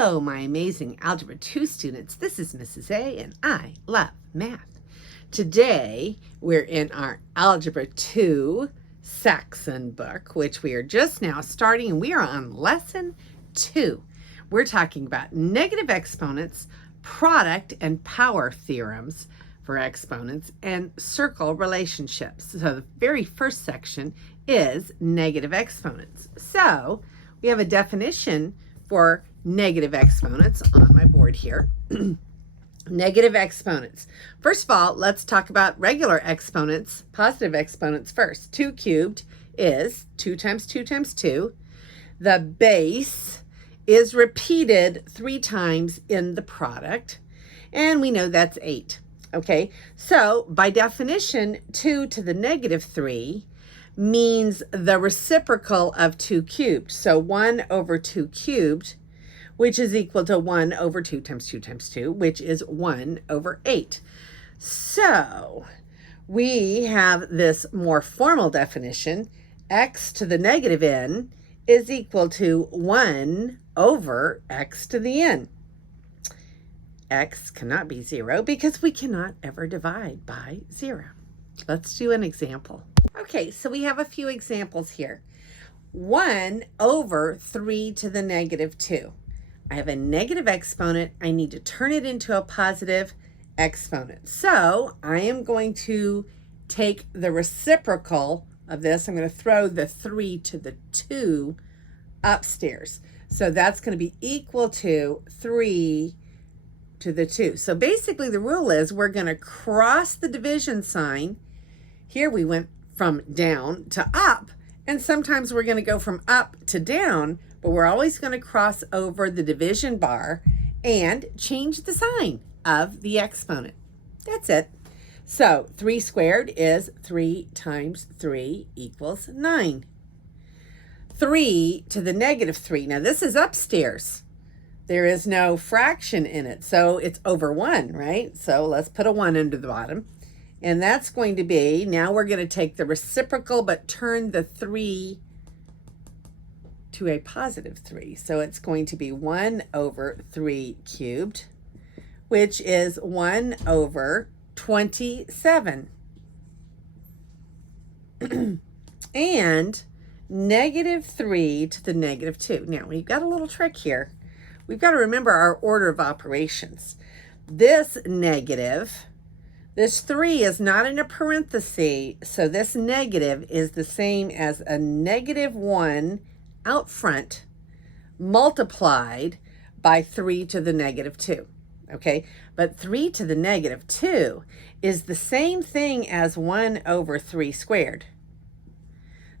Hello, my amazing Algebra 2 students. This is Mrs. A, and I love math. Today, we're in our Algebra 2 Saxon book, which we are just now starting, and we are on Lesson 2. We're talking about negative exponents, product and power theorems for exponents, and circle relationships. So the very first section is negative exponents. So we have a definition for negative exponents on my board here. Negative exponents. First of all, let's talk about regular exponents, positive exponents first. 2 cubed is 2 times 2 times 2. The base is repeated 3 times in the product, and we know that's 8. Okay, so by definition, 2 to the negative 3 means the reciprocal of 2 cubed. So 1 over 2 cubed, which is equal to 1 over 2 times 2 times 2, which is 1 over 8. So we have this more formal definition. X to the negative n is equal to 1 over x to the n. X cannot be 0 because we cannot ever divide by 0. Let's do an example. Okay, so we have a few examples here. 1 over 3 to the negative 2. I have a negative exponent. I need to turn it into a positive exponent. So I am going to take the reciprocal of this. I'm going to throw the 3 to the 2 upstairs. So that's going to be equal to 3 to the 2. So basically the rule is we're going to cross the division sign. Here we went from down to up, and sometimes we're going to go from up to down, but we're always going to cross over the division bar and change the sign of the exponent. That's it. So 3 squared is 3 times 3 equals 9. 3 to the negative 3. Now this is upstairs. There is no fraction in it, so it's over 1, right? So let's put a 1 under the bottom. And that's going to be, now we're going to take the reciprocal, but turn the 3 to a positive 3. So it's going to be 1 over 3 cubed, which is 1 over 27. And negative 3 to the negative 2. Now, we've got a little trick here. We've got to remember our order of operations. This negative, this 3 is not in a parenthesis, so this negative is the same as a negative 1 out front multiplied by 3 to the negative 2. Okay, but 3 to the negative 2 is the same thing as 1 over 3 squared.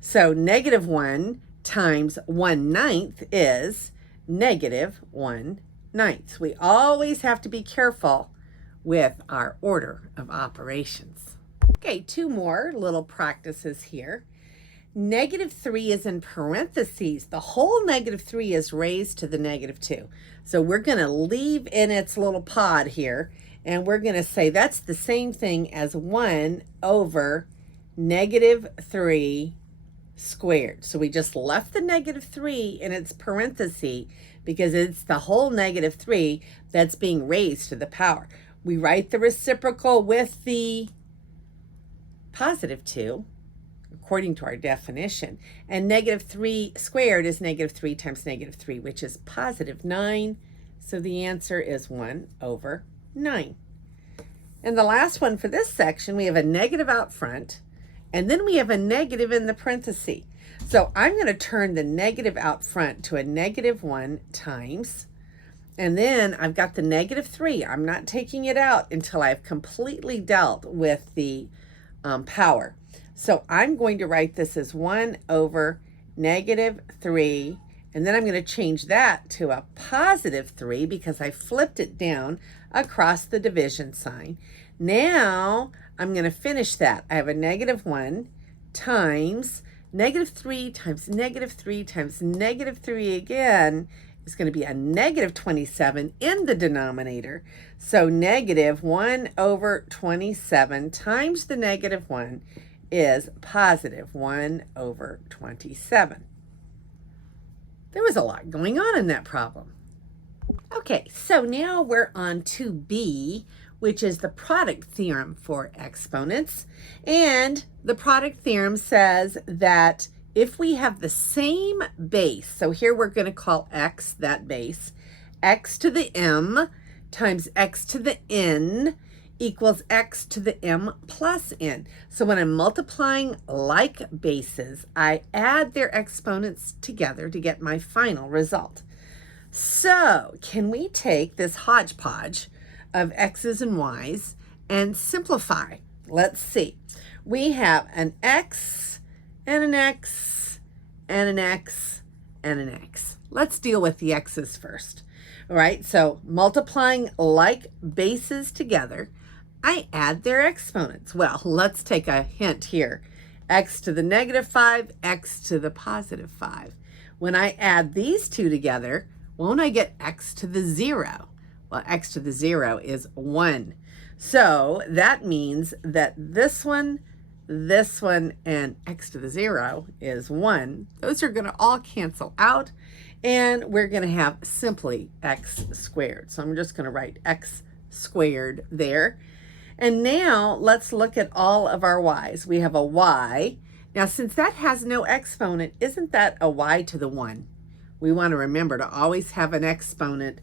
So negative 1 times 1/9 is negative 1/9. We always have to be careful with our order of operations. Okay, 2 more little practices here. Negative 3 is in parentheses. The whole negative 3 is raised to the negative 2. So we're going to leave in its little pod here, and we're going to say that's the same thing as 1 over negative 3 squared. So we just left the negative 3 in its parenthesis because it's the whole negative 3 that's being raised to the power. We write the reciprocal with the positive 2 according to our definition. And negative 3 squared is negative 3 times negative 3, which is positive 9. So the answer is 1 over 9. And the last one for this section, we have a negative out front, and then we have a negative in the parenthesis. So I'm going to turn the negative out front to a negative 1 times, and then I've got the negative 3. I'm not taking it out until I've completely dealt with the power. So I'm going to write this as 1 over negative 3, and then I'm going to change that to a positive 3 because I flipped it down across the division sign. Now I'm going to finish that. I have a negative 1 times negative 3 times negative 3 times negative 3 again is going to be a negative 27 in the denominator. So negative 1 over 27 times the negative 1 is positive 1 over 27. There was a lot going on in that problem. Okay, so now we're on 2B, which is the product theorem for exponents. And the product theorem says that if we have the same base, so here we're going to call x that base, x to the m times x to the n equals x to the m plus n. So when I'm multiplying like bases, I add their exponents together to get my final result. So can we take this hodgepodge of x's and y's and simplify? Let's see. We have an x and an x and an x and an x. Let's deal with the x's first. All right, so multiplying like bases together, I add their exponents. Well, let's take a hint here. X to the negative 5, x to the positive 5. When I add these two together, won't I get x to the 0? Well, x to the 0 is 1. So that means that this one, and x to the 0 is 1. Those are going to all cancel out, and we're going to have simply x squared. So I'm just going to write x squared there. And now let's look at all of our y's. We have a y. Now, since that has no exponent, isn't that a y to the 1? We want to remember to always have an exponent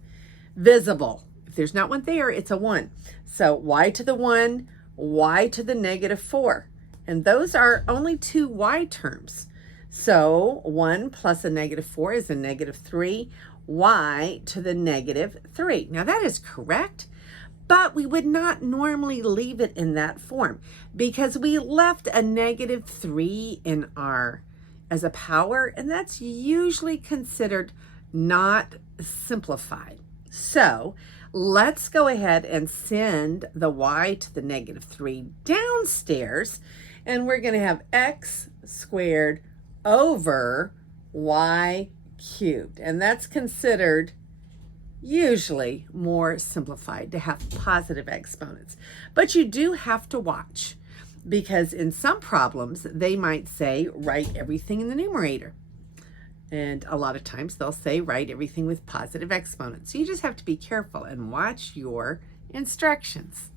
visible. If there's not one there, it's a 1. So y to the 1, y to the negative 4. And those are only two y terms. So 1 plus a negative 4 is a negative 3, y to the negative 3. Now that is correct, but we would not normally leave it in that form because we left a negative 3 in our as a power, and that's usually considered not simplified. So let's go ahead and send the y to the negative 3 downstairs, and we're going to have x squared over y cubed, and that's considered usually more simplified to have positive exponents. But you do have to watch, because in some problems they might say write everything in the numerator, and a lot of times they'll say write everything with positive exponents. So you just have to be careful and watch your instructions.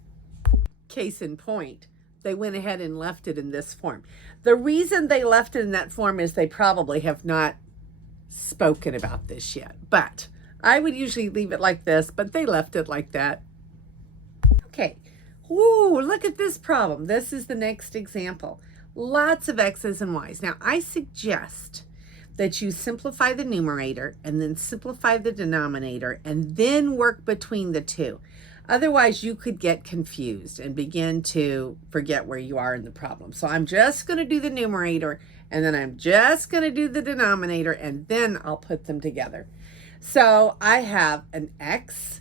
Case in point, they went ahead and left it in this form. The reason they left it in that form is they probably have not spoken about this yet, but I would usually leave it like this, but they left it like that. Okay. Ooh, look at this problem. This is the next example. Lots of x's and y's. Now, I suggest that you simplify the numerator and then simplify the denominator and then work between the two. Otherwise, you could get confused and begin to forget where you are in the problem. So I'm just going to do the numerator, and then I'm just going to do the denominator, and then I'll put them together. So I have an x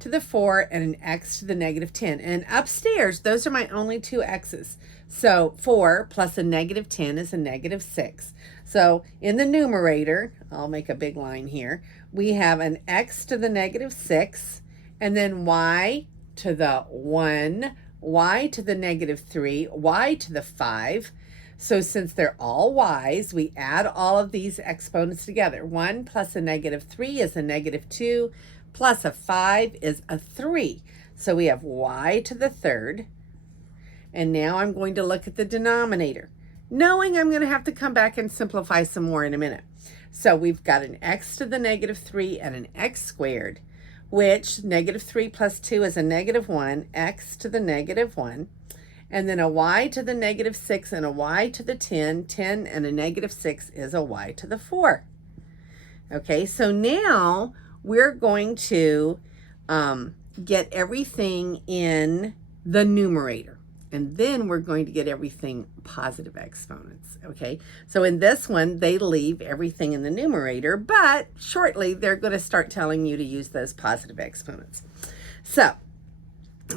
to the 4 and an x to the negative 10. And upstairs, those are my only two x's. So 4 plus a negative 10 is a negative 6. So in the numerator, I'll make a big line here, we have an x to the negative 6, and then y to the 1, y to the negative 3, y to the 5. So since they're all y's, we add all of these exponents together. 1 plus a negative 3 is a negative 2, plus a 5 is a 3. So we have y to the 3rd. And now I'm going to look at the denominator, knowing I'm going to have to come back and simplify some more in a minute. So we've got an x to the negative 3 and an x squared, which negative 3 plus 2 is a negative 1, x to the negative 1. And then a y to the negative 6 and a y to the 10. 10 and a negative 6 is a y to the 4. Okay, so now we're going to get everything in the numerator. And then we're going to get everything positive exponents. Okay, so in this one, they leave everything in the numerator, but shortly they're going to start telling you to use those positive exponents. So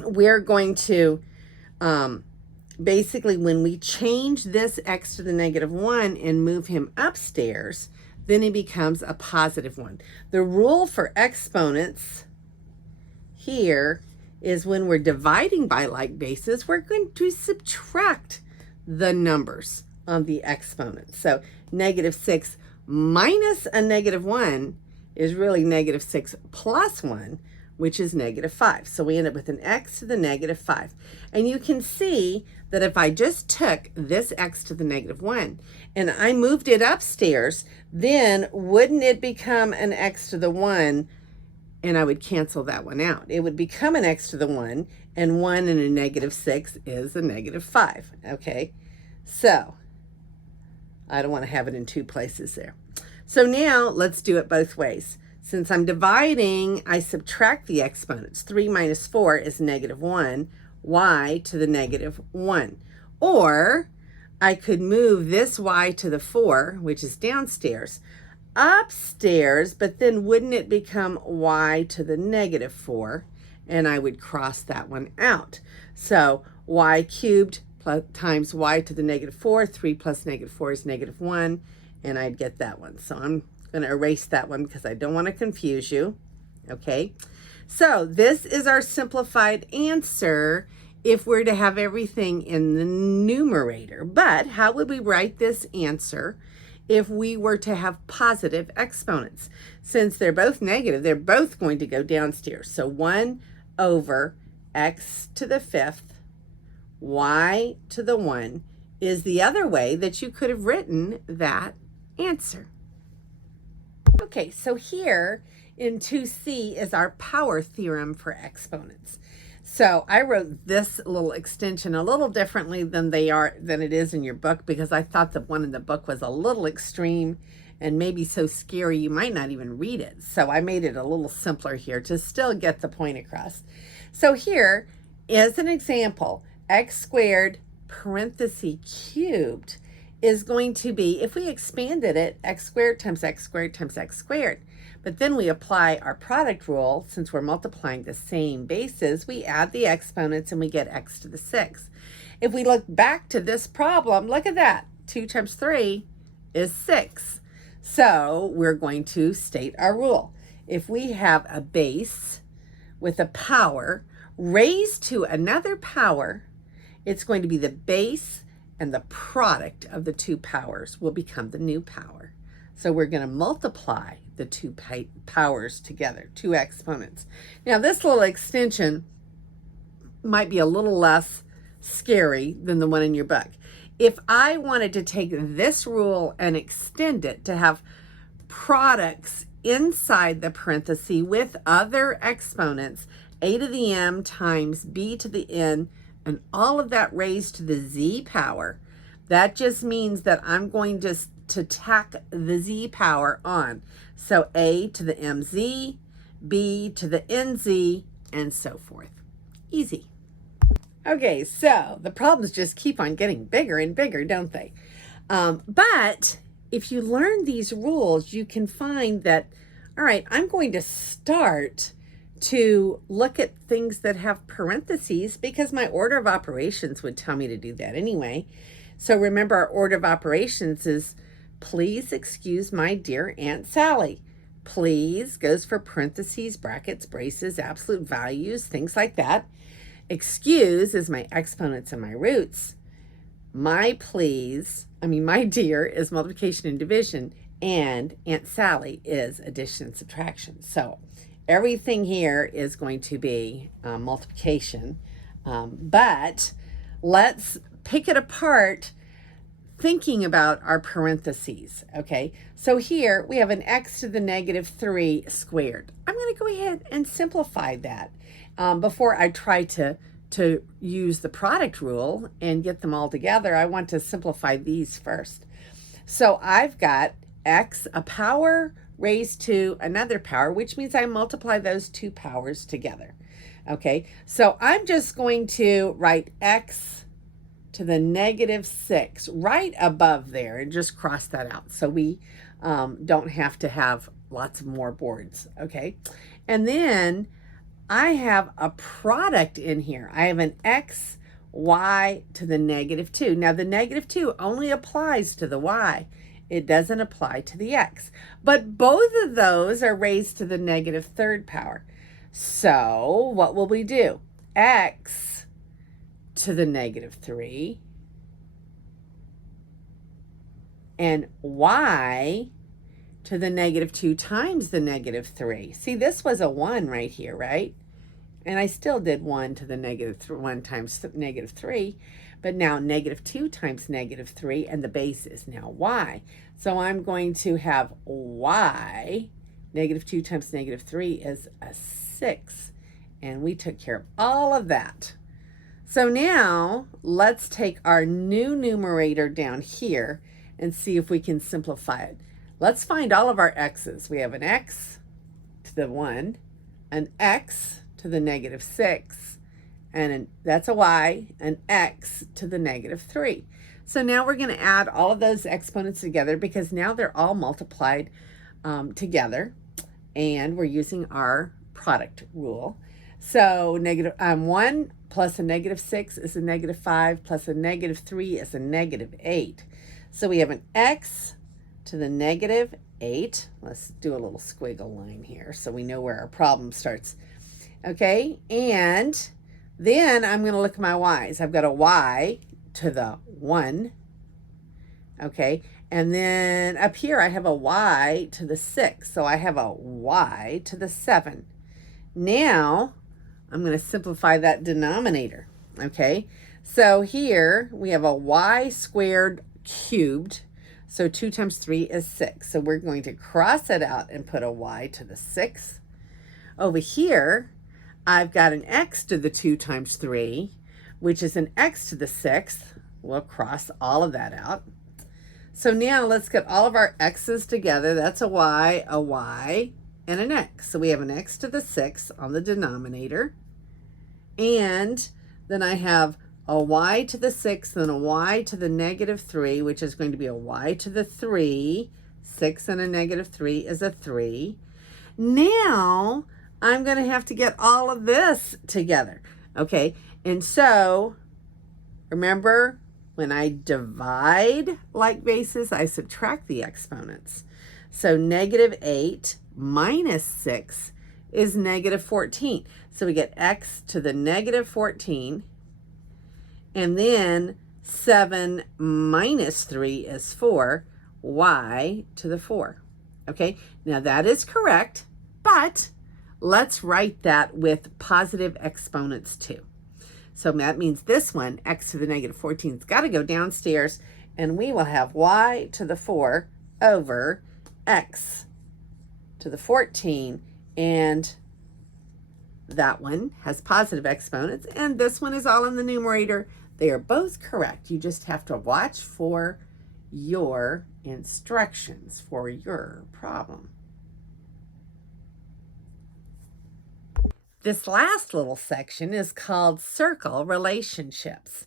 we're going to basically, when we change this x to the negative 1 and move him upstairs, then he becomes a positive 1. The rule for exponents here is when we're dividing by like bases, we're going to subtract the numbers on the exponents. So negative 6 minus a negative 1 is really negative 6 plus 1, which is negative 5. So we end up with an x to the negative 5. And you can see that if I just took this x to the negative 1 and I moved it upstairs, then wouldn't it become an x to the 1? And I would cancel that one out. It would become an x to the 1, and 1 and a negative 6 is a negative 5, okay? So I don't want to have it in two places there. So now let's do it both ways. Since I'm dividing, I subtract the exponents. 3 minus 4 is negative 1, y to the negative 1. Or I could move this y to the 4, which is downstairs, upstairs, but then wouldn't it become y to the negative 4? And I would cross that one out. So y cubed plus, times y to the negative 4, 3 plus negative 4 is negative 1, and I'd get that one. So I'm going to erase that one because I don't want to confuse you. Okay, so this is our simplified answer if we're to have everything in the numerator. But how would we write this answer if we were to have positive exponents? Since they're both negative, they're both going to go downstairs. So 1 over x to the 5th, y to the 1 is the other way that you could have written that answer. Okay, so here in 2C is our power theorem for exponents. So I wrote this little extension a little differently than it is in your book, because I thought the one in the book was a little extreme and maybe so scary you might not even read it. So I made it a little simpler here to still get the point across. So here is an example. X squared parenthesis cubed is going to be, if we expanded it, x squared times x squared times x squared. But then we apply our product rule. Since we're multiplying the same bases, we add the exponents and we get x to the 6. If we look back to this problem, look at that. 2 times 3 is 6. So we're going to state our rule. If we have a base with a power raised to another power, it's going to be the base and the product of the two powers will become the new power. So we're going to multiply the two powers together, two exponents. Now this little extension might be a little less scary than the one in your book. If I wanted to take this rule and extend it to have products inside the parenthesis with other exponents, a to the m times b to the n, and all of that raised to the z power, that just means that I'm going to tack the z power on. So a to the mz, b to the nz, and so forth. Easy. Okay, so the problems just keep on getting bigger and bigger, don't they? But if you learn these rules, you can find that, all right, I'm going to start to look at things that have parentheses because my order of operations would tell me to do that anyway. So remember, our order of operations is, please excuse my dear Aunt Sally. Please goes for parentheses, brackets, braces, absolute values, things like that. Excuse is my exponents and my roots. My dear is multiplication and division, and Aunt Sally is addition and subtraction. So everything here is going to be multiplication, but let's pick it apart thinking about our parentheses, okay? So here we have an x to the negative 3 squared. I'm going to go ahead and simplify that before I try to use the product rule and get them all together. I want to simplify these first. So I've got x, a power raised to another power, which means I multiply those two powers together. Okay, so I'm just going to write x to the negative 6 right above there and just cross that out so we don't have to have lots of more boards. Okay, and then I have a product in here. I have an x, y to the negative 2. Now the negative 2 only applies to the y. It doesn't apply to the x. But both of those are raised to the negative 3rd power. So what will we do? X to the negative 3 and y to the negative 2 times the negative 3. See, this was a 1 right here, right? And I still did 1 to the negative 1 times negative 3. But now negative 2 times negative 3, and the base is now y. So I'm going to have y, negative 2 times negative 3 is a 6. And we took care of all of that. So now let's take our new numerator down here and see if we can simplify it. Let's find all of our x's. We have an x to the 1, an x to the negative 6, and that's a y, an x to the negative 3. So now we're going to add all of those exponents together because now they're all multiplied together, and we're using our product rule. So negative 1 plus a negative 6 is a negative 5, plus a negative 3 is a negative 8. So we have an x to the negative 8. Let's do a little squiggle line here so we know where our problem starts. Okay, and then I'm going to look at my y's. I've got a y to the 1. Okay, and then up here I have a y to the 6. So I have a y to the 7. Now I'm going to simplify that denominator. Okay, so here we have a y squared cubed. So 2 times 3 is 6. So we're going to cross it out and put a y to the 6. Over here, I've got an x to the 2 times 3, which is an x to the 6th. We'll cross all of that out. So now let's get all of our x's together. That's a y, and an x. So we have an x to the 6th on the denominator. And then I have a y to the 6th and a y to the negative 3, which is going to be a y to the 3. 6 and a negative 3 is a 3. Now I'm going to have to get all of this together. Okay, and so remember, when I divide like bases, I subtract the exponents. So negative 8 minus 6 is negative 14. So we get x to the negative 14. And then 7 minus 3 is 4, y to the 4. Okay, now that is correct, but let's write that with positive exponents too. So that means this one, x to the negative 14, has got to go downstairs, and we will have y to the 4 over x to the 14, and that one has positive exponents, and this one is all in the numerator. They are both correct. You just have to watch for your instructions for your problem. This last little section is called circle relationships.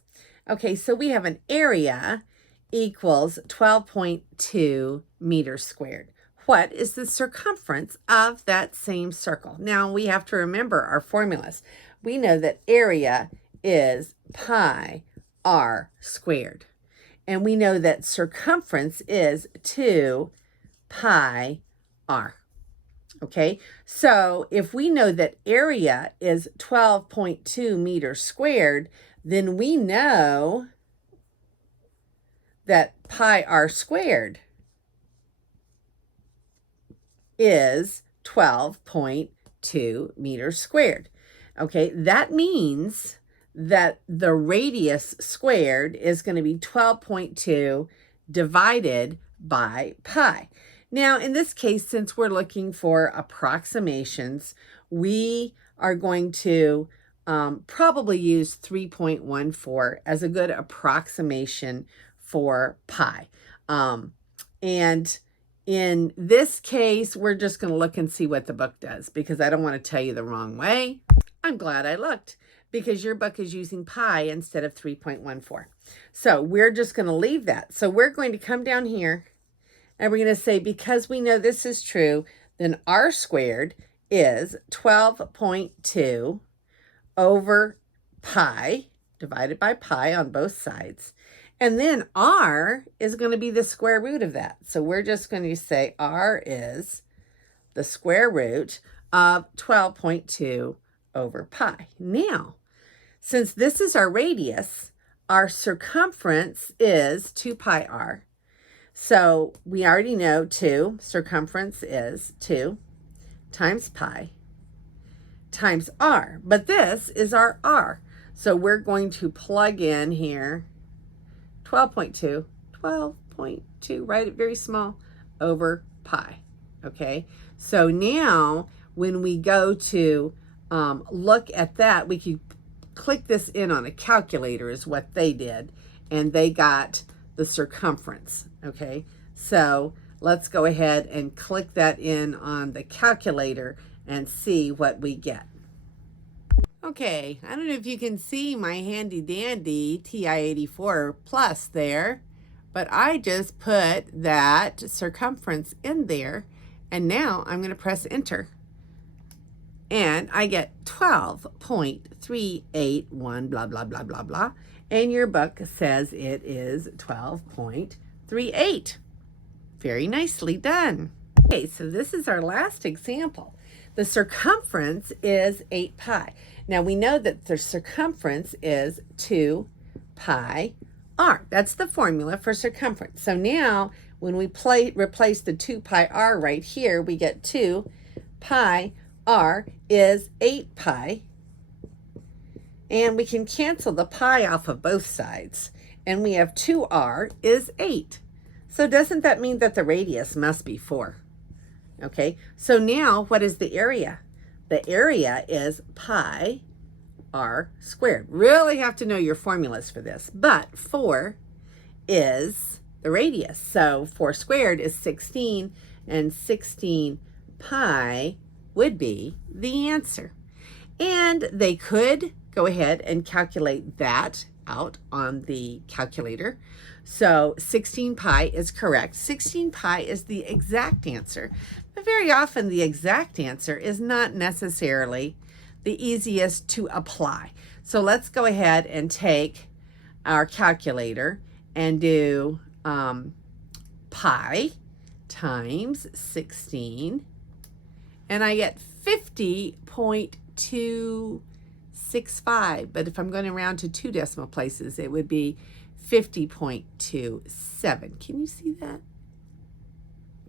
Okay, so we have an area equals 12.2 meters squared. What is the circumference of that same circle? Now we have to remember our formulas. We know that area is pi r squared. And we know that circumference is 2 pi r. Okay, so if we know that area is 12.2 meters squared, then we know that pi r squared is 12.2 meters squared. Okay, that means that the radius squared is going to be 12.2 divided by pi. Now, in this case, since we're looking for approximations, we are going to probably use 3.14 as a good approximation for pi. And in this case, we're just going to look and see what the book does, because I don't want to tell you the wrong way. I'm glad I looked, because your book is using pi instead of 3.14. So we're just going to leave that. So we're going to come down here, and we're going to say, because we know this is true, then r squared is 12.2 over pi, divided by pi on both sides. And then r is going to be the square root of that. So we're just going to say r is the square root of 12.2 over pi. Now, since this is our radius, our circumference is 2 pi r. So we already know 2, circumference is 2 times pi times r. But this is our r. So we're going to plug in here 12.2, 12.2, write it very small, over pi. Okay, so now when we go to look at that, we can click this in on a calculator is what they did, and they got the circumference. Okay, so let's go ahead and click that in on the calculator and see what we get. Okay, I don't know if you can see my handy dandy TI-84 plus there, but I just put that circumference in there, and now I'm going to press enter. And I get 12.381, blah, blah, blah, blah, blah. And your book says it is 12.38. Very nicely done. Okay, so this is our last example. The circumference is 8 pi. Now we know that the circumference is 2 pi r. That's the formula for circumference. So now when we replace the 2 pi r right here, we get 2 pi r is 8 pi. And we can cancel the pi off of both sides. And we have 2r is 8. So doesn't that mean that the radius must be 4? Okay, so now what is the area? The area is pi r squared. Really have to know your formulas for this, but 4 is the radius. So 4 squared is 16, and 16 pi would be the answer. And they could go ahead and calculate that out on the calculator. So 16 pi is correct. 16 pi is the exact answer. But very often the exact answer is not necessarily the easiest to apply. So let's go ahead and take our calculator and do pi times 16. And I get 50.265. But if I'm going to round to 2 decimal places, it would be 50.27. Can you see that?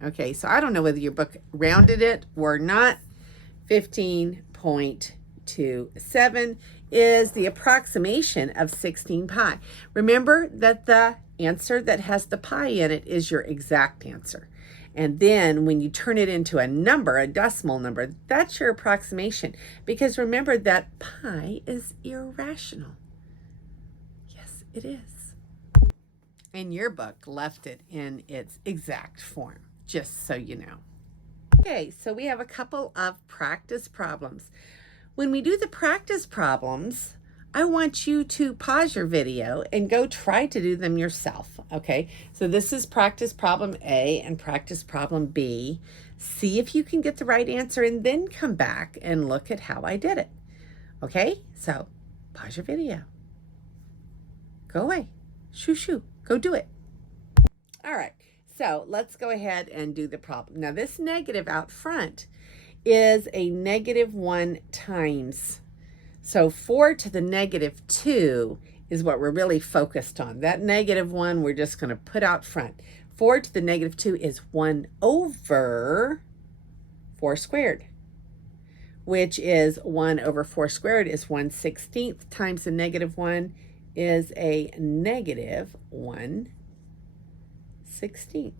Okay, so I don't know whether your book rounded it or not. 15.27 is the approximation of 16 pi. Remember that the answer that has the pi in it is your exact answer. And then when you turn it into a number, a decimal number, that's your approximation. Because remember that pi is irrational. Yes, it is. And your book left it in its exact form, just so you know. Okay, so we have a couple of practice problems. When we do the practice problems, I want you to pause your video and go try to do them yourself, okay? So this is practice problem A and practice problem B. See if you can get the right answer and then come back and look at how I did it, okay? So pause your video. Go away. Shoo, shoo. Go do it. All right, so let's go ahead and do the problem. Now this negative out front is a -1 times. So 4 to the -2 is what we're really focused on. That -1 we're just going to put out front. 4 to the -2 is 1 over 4 squared, which is 1 over 4 squared is 1/16 times the -1 is a -1/16.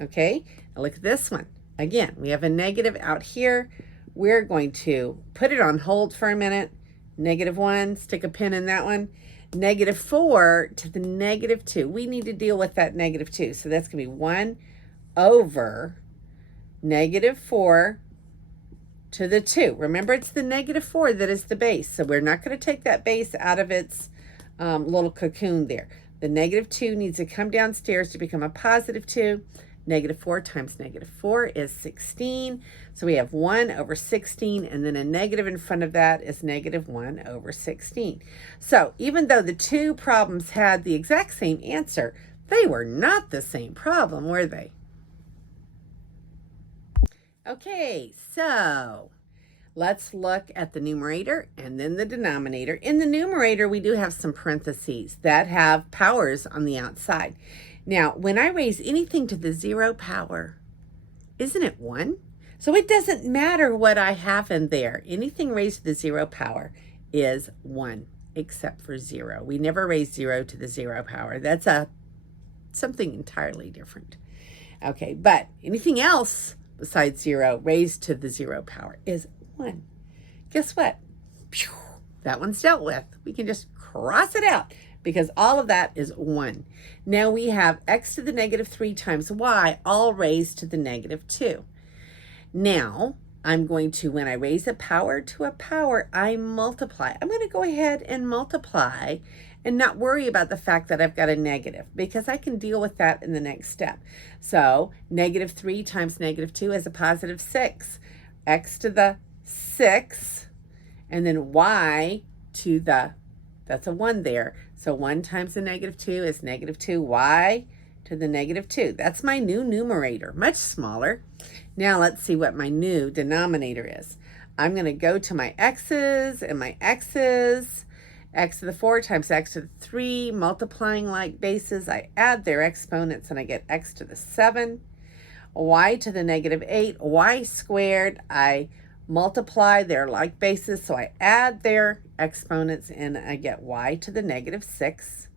Okay, now look at this one. Again, we have a negative out here. We're going to put it on hold for a minute. -1, stick a pin in that one. -4 to the -2. We need to deal with that -2. So that's going to be 1 over -4 to the 2. Remember, it's the -4 that is the base. So we're not going to take that base out of its little cocoon there. The -2 needs to come downstairs to become a +2. -4 times -4 is 16. So we have 1 over 16, and then a negative in front of that is -1 over 16. So even though the two problems had the exact same answer, they were not the same problem, were they? Okay, so Let's look at the numerator and then the denominator. In the numerator, we do have some parentheses that have powers on the outside. Now, when I raise anything to the 0 power, isn't it 1? So it doesn't matter what I have in there. Anything raised to the 0 power is 1, except for 0. We never raise 0 to the 0 power. That's something entirely different. Okay, but anything else besides 0 raised to the 0 power is 1. Guess what? Phew, that one's dealt with. We can just cross it out because all of that is 1. Now we have x to the negative 3 times y, all raised to the negative 2. Now, I'm going to, when I raise a power to a power, I multiply. I'm going to go ahead and multiply and not worry about the fact that I've got a negative because I can deal with that in the next step. So negative 3 times negative 2 is a positive 6. X to the 6, and then y to the, that's a 1 there. So 1 times the negative 2 is negative 2y to the negative 2. That's my new numerator, much smaller. Now let's see what my new denominator is. I'm going to go to my x's and my x's. X to the 4 times x to the 3, multiplying like bases. I add their exponents and I get x to the 7. Y to the negative 8, y squared. I multiply their like bases, so I add their exponents and I get y to the negative 6.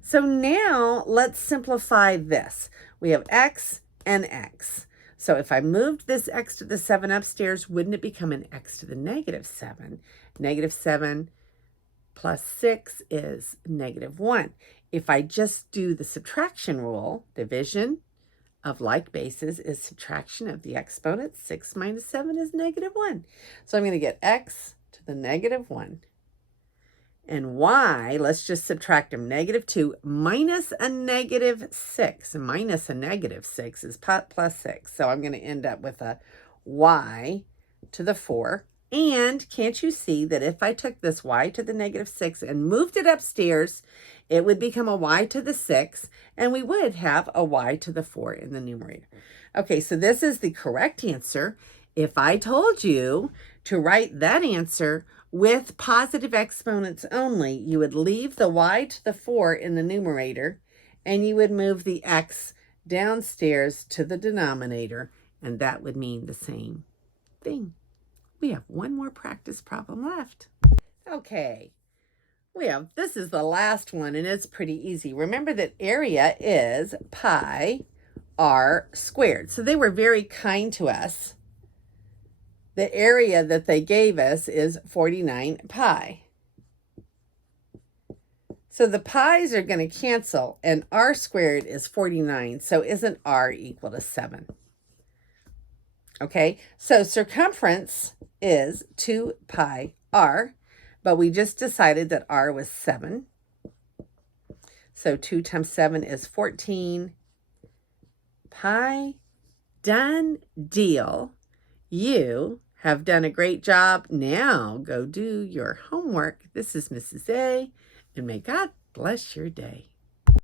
So now let's simplify this. We have x and x. So if I moved this x to the 7 upstairs, wouldn't it become an x to the negative 7? Negative 7 plus 6 is negative 1. If I just do the subtraction rule, division of like bases is subtraction of the exponents. 6 minus 7 is negative 1. So I'm going to get x to the negative 1. And y, let's just subtract them. Negative 2 minus a negative 6. Minus a negative 6 is plus 6. So I'm going to end up with a y to the 4. And can't you see that if I took this y to the negative 6 and moved it upstairs, it would become a y to the 6, and we would have a y to the 4 in the numerator. Okay, so this is the correct answer. If I told you to write that answer with positive exponents only, you would leave the y to the 4 in the numerator, and you would move the x downstairs to the denominator, and that would mean the same thing. We have one more practice problem left. Okay, this is the last one, and it's pretty easy. Remember that area is pi r squared. So they were very kind to us. The area that they gave us is 49 pi. So the pi's are going to cancel, and r squared is 49. So isn't r equal to 7? Okay, so circumference is 2 pi r, but we just decided that r was 7. So 2 times 7 is 14 pi. Done deal. You have done a great job. Now go do your homework. This is Mrs. A, and may God bless your day.